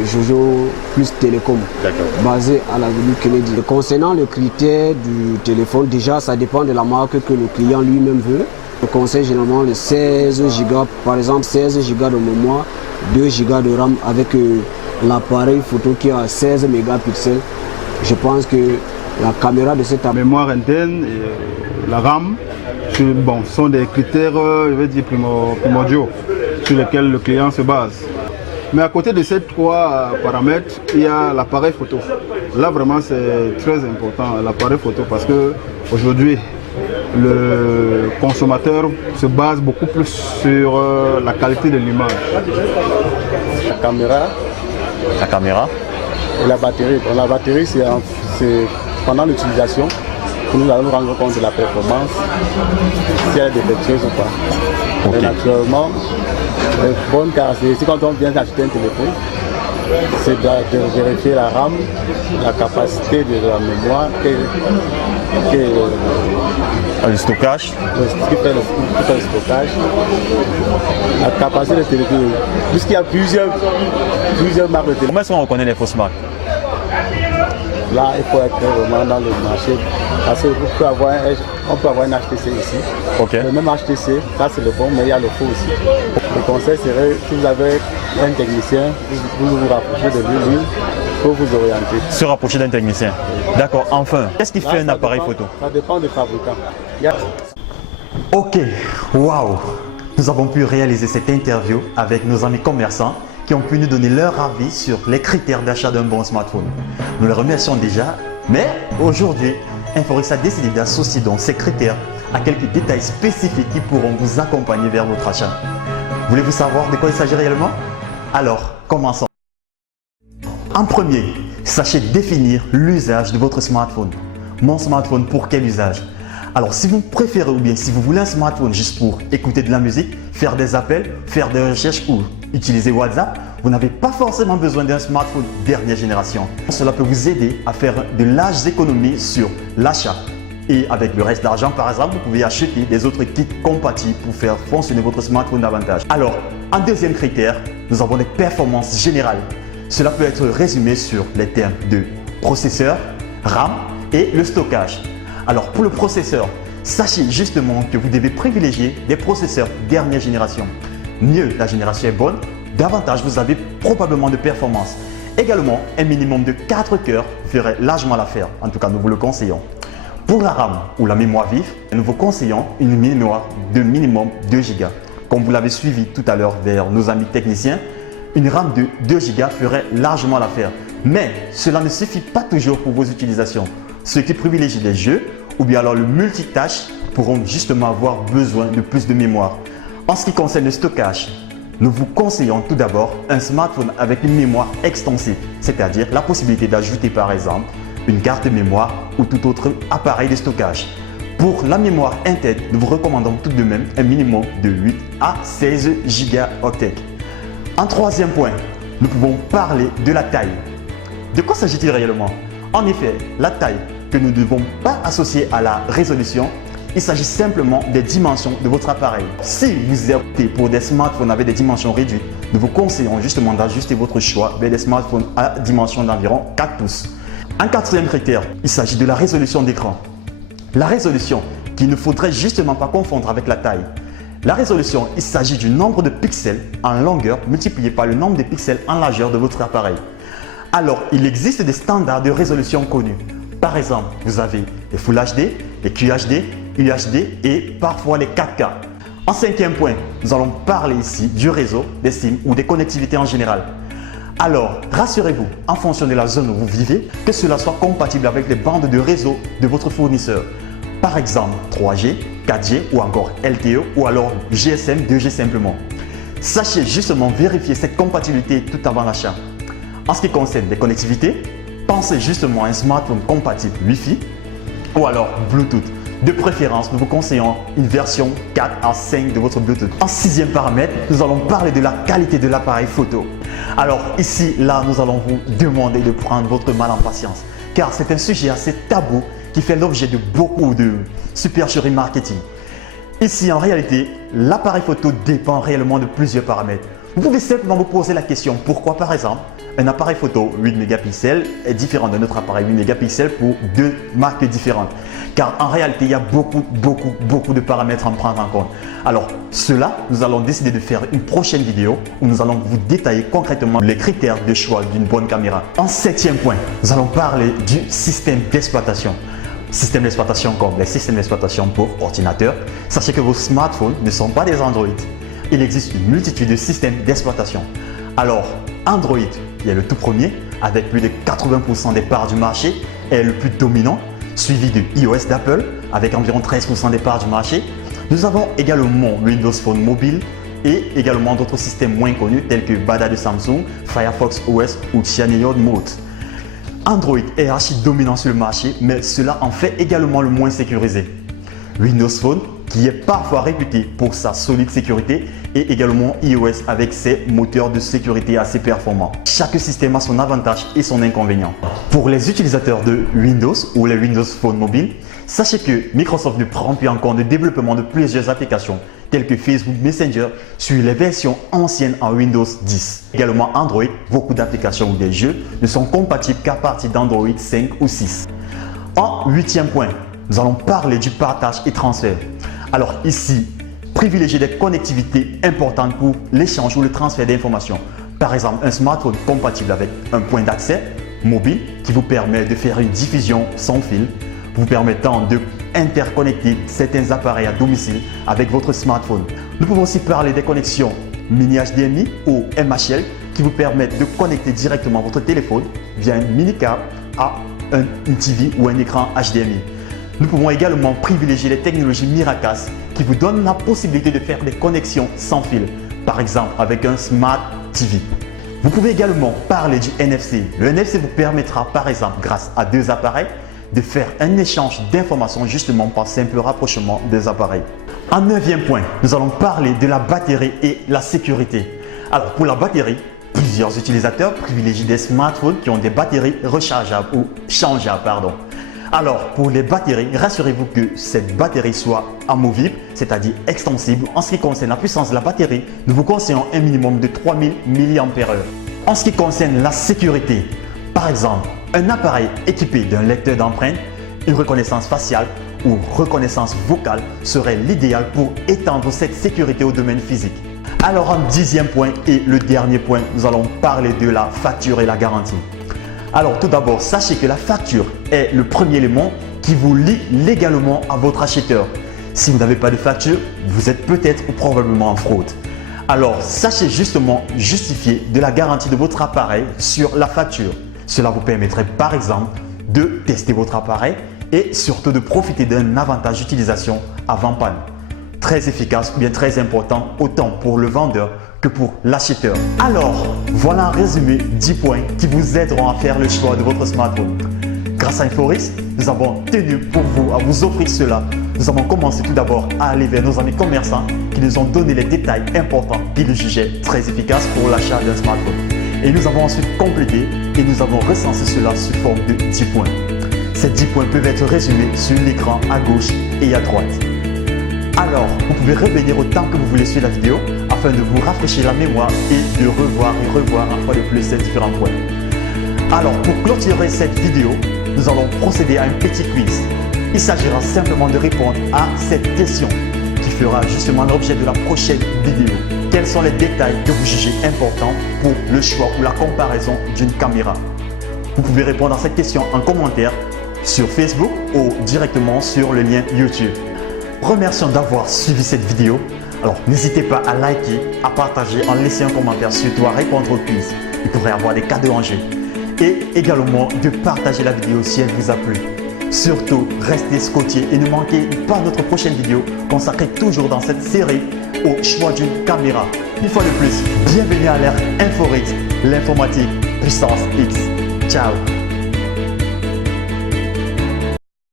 Jojo plus Télécom, basé à l'avenue Kennedy. Concernant le critère du téléphone, déjà ça dépend de la marque que le client lui-même veut. Je conseille généralement le 16 Go, par exemple 16 Go de mémoire, 2 Go de RAM avec l'appareil photo qui a 16 mégapixels. Je pense que la caméra de cette appareil... Mémoire interne et la RAM sont des critères je vais dire, primordiaux sur lesquels le client se base. Mais à côté de ces trois paramètres, il y a l'appareil photo. Là vraiment c'est très important l'appareil photo parce que aujourd'hui le consommateur se base beaucoup plus sur la qualité de l'image. La caméra et la batterie. Bon, la batterie c'est pendant l'utilisation que nous allons nous rendre compte de la performance, si elle est défectueuse ou pas. Okay. Et naturellement, les bonnes caractéristiques quand on vient d'acheter un téléphone, c'est de vérifier la RAM, la capacité de la mémoire, le stockage, ce qui fait le stockage, la capacité de téléphone, puisqu'il y a plusieurs marques de téléphone. Comment est-ce qu'on reconnaît les fausses marques? Là, il faut être vraiment dans le marché. Parce qu'on peut avoir un HTC ici. Okay. Le même HTC, ça c'est le bon, mais il y a le faux aussi. Le conseil serait, si vous avez un technicien, vous vous rapprochez de lui pour vous orienter. Se rapprocher d'un technicien. D'accord, enfin. Qu'est-ce qui fait un appareil photo? Ça dépend du fabricant. Ok, waouh! Nous avons pu réaliser cette interview avec nos amis commerçants qui ont pu nous donner leur avis sur les critères d'achat d'un bon smartphone. Nous les remercions déjà, mais aujourd'hui, Inforix a décidé d'associer donc ces critères à quelques détails spécifiques qui pourront vous accompagner vers votre achat. Voulez-vous savoir de quoi il s'agit réellement? Alors, commençons. En premier, sachez définir l'usage de votre smartphone. Mon smartphone pour quel usage? Alors, si vous préférez ou bien si vous voulez un smartphone juste pour écouter de la musique, faire des appels, faire des recherches ou utiliser WhatsApp, vous n'avez pas forcément besoin d'un smartphone dernière génération. Cela peut vous aider à faire de larges économies sur l'achat. Et avec le reste d'argent, par exemple, vous pouvez acheter des autres kits compatibles pour faire fonctionner votre smartphone davantage. Alors, en deuxième critère, nous avons les performances générales. Cela peut être résumé sur les termes de processeur, RAM et le stockage. Alors, pour le processeur, sachez justement que vous devez privilégier des processeurs dernière génération. Mieux la génération est bonne, davantage vous avez probablement de performance. Également, un minimum de 4 cœurs ferait largement l'affaire. En tout cas, nous vous le conseillons. Pour la RAM ou la mémoire vive, nous vous conseillons une mémoire de minimum 2 Go. Comme vous l'avez suivi tout à l'heure vers nos amis techniciens, une RAM de 2 Go ferait largement l'affaire. Mais cela ne suffit pas toujours pour vos utilisations. Ceux qui privilégient les jeux ou bien alors le multitâche pourront justement avoir besoin de plus de mémoire. En ce qui concerne le stockage, nous vous conseillons tout d'abord un smartphone avec une mémoire extensive, c'est-à-dire la possibilité d'ajouter par exemple une carte mémoire ou tout autre appareil de stockage. Pour la mémoire interne, nous vous recommandons tout de même un minimum de 8 à 16 gigaoctets. En troisième point, nous pouvons parler de la taille. De quoi s'agit-il réellement? En effet, la taille que nous ne devons pas associer à la résolution, il s'agit simplement des dimensions de votre appareil. Si vous optez pour des smartphones avec des dimensions réduites, nous vous conseillons justement d'ajuster votre choix vers des smartphones à dimension d'environ 4 pouces. Un quatrième critère, il s'agit de la résolution d'écran. La résolution qu'il ne faudrait justement pas confondre avec la taille. La résolution, il s'agit du nombre de pixels en longueur multiplié par le nombre de pixels en largeur de votre appareil. Alors, il existe des standards de résolution connus. Par exemple, vous avez les Full HD, les QHD, UHD et parfois les 4K. En cinquième point, nous allons parler ici du réseau, des SIM ou des connectivités en général. Alors, rassurez-vous, en fonction de la zone où vous vivez, que cela soit compatible avec les bandes de réseau de votre fournisseur. Par exemple, 3G, 4G ou encore LTE ou alors GSM 2G simplement. Sachez justement vérifier cette compatibilité tout avant l'achat. En ce qui concerne les connectivités, pensez justement à un smartphone compatible Wi-Fi ou alors Bluetooth. De préférence, nous vous conseillons une version 4 à 5 de votre Bluetooth. En sixième paramètre, nous allons parler de la qualité de l'appareil photo. Alors ici, là, nous allons vous demander de prendre votre mal en patience car c'est un sujet assez tabou qui fait l'objet de beaucoup de supercheries marketing. Ici, en réalité, l'appareil photo dépend réellement de plusieurs paramètres. Vous pouvez simplement vous poser la question pourquoi, par exemple, un appareil photo 8 mégapixels est différent d'un autre appareil 8 mégapixels pour deux marques différentes. Car en réalité, il y a beaucoup de paramètres à prendre en compte. Alors, cela, nous allons décider de faire une prochaine vidéo où nous allons vous détailler concrètement les critères de choix d'une bonne caméra. En 7e point, nous allons parler du système d'exploitation. Système d'exploitation comme les systèmes d'exploitation pour ordinateurs. Sachez que vos smartphones ne sont pas des Android. Il existe une multitude de systèmes d'exploitation. Alors, Android, qui est le tout premier, avec plus de 80% des parts du marché, est le plus dominant, suivi de iOS d'Apple, avec environ 13% des parts du marché. Nous avons également Windows Phone mobile et également d'autres systèmes moins connus tels que Bada de Samsung, Firefox OS ou Xiaomi Mode. Android est archi dominant sur le marché, mais cela en fait également le moins sécurisé. Windows Phone, qui est parfois réputé pour sa solide sécurité, et également iOS avec ses moteurs de sécurité assez performants. Chaque système a son avantage et son inconvénient. Pour les utilisateurs de Windows ou les Windows Phone mobile, sachez que Microsoft ne prend plus en compte le développement de plusieurs applications telles que Facebook Messenger sur les versions anciennes en Windows 10. Également Android, beaucoup d'applications ou des jeux ne sont compatibles qu'à partir d'Android 5 ou 6. En 8e point, nous allons parler du partage et transfert. Alors ici, privilégiez des connectivités importantes pour l'échange ou le transfert d'informations. Par exemple, un smartphone compatible avec un point d'accès mobile qui vous permet de faire une diffusion sans fil, vous permettant de interconnecter certains appareils à domicile avec votre smartphone. Nous pouvons aussi parler des connexions mini HDMI ou MHL qui vous permettent de connecter directement votre téléphone via un mini câble à une TV ou un écran HDMI. Nous pouvons également privilégier les technologies Miracast qui vous donnent la possibilité de faire des connexions sans fil, par exemple avec un Smart TV. Vous pouvez également parler du NFC. Le NFC vous permettra par exemple, grâce à deux appareils, de faire un échange d'informations justement par simple rapprochement des appareils. En 9e point, nous allons parler de la batterie et la sécurité. Alors pour la batterie, plusieurs utilisateurs privilégient des smartphones qui ont des batteries rechargeables ou changeables. Alors pour les batteries, rassurez-vous que cette batterie soit amovible, c'est-à-dire extensible. En ce qui concerne la puissance de la batterie, nous vous conseillons un minimum de 3000 mAh. En ce qui concerne la sécurité, par exemple, un appareil équipé d'un lecteur d'empreintes, une reconnaissance faciale ou reconnaissance vocale serait l'idéal pour étendre cette sécurité au domaine physique. Alors en 10e point et le dernier point, nous allons parler de la facture et la garantie. Alors tout d'abord, sachez que la facture est le premier élément qui vous lie légalement à votre acheteur. Si vous n'avez pas de facture, vous êtes peut-être ou probablement en fraude. Alors sachez justement justifier de la garantie de votre appareil sur la facture. Cela vous permettrait par exemple de tester votre appareil et surtout de profiter d'un avantage d'utilisation avant panne. Très efficace ou bien très important autant pour le vendeur que pour l'acheteur. Alors, voilà un résumé 10 points qui vous aideront à faire le choix de votre smartphone. Grâce à Inforix, nous avons tenu pour vous à vous offrir cela. Nous avons commencé tout d'abord à aller vers nos amis commerçants qui nous ont donné les détails importants qu'ils jugeaient très efficaces pour l'achat d'un smartphone. Et nous avons ensuite complété et nous avons recensé cela sous forme de 10 points. Ces 10 points peuvent être résumés sur l'écran à gauche et à droite. Alors, vous pouvez revenir autant que vous voulez sur la vidéo afin de vous rafraîchir la mémoire et de revoir une fois de plus ces différents points. Alors, pour clôturer cette vidéo, nous allons procéder à un petit quiz. Il s'agira simplement de répondre à cette question qui fera justement l'objet de la prochaine vidéo. Quels sont les détails que vous jugez importants pour le choix ou la comparaison d'une caméra? Vous pouvez répondre à cette question en commentaire sur Facebook ou directement sur le lien YouTube. Remercions d'avoir suivi cette vidéo. Alors n'hésitez pas à liker, à partager, en laisser un commentaire, surtout à répondre au quiz. Il pourrait y avoir des cadeaux en jeu. Et également de partager la vidéo si elle vous a plu. Surtout, restez scotchés et ne manquez pas notre prochaine vidéo consacrée toujours dans cette série au choix d'une caméra. Une fois de plus, bienvenue à l'ère Inforix, l'informatique puissance X. Ciao.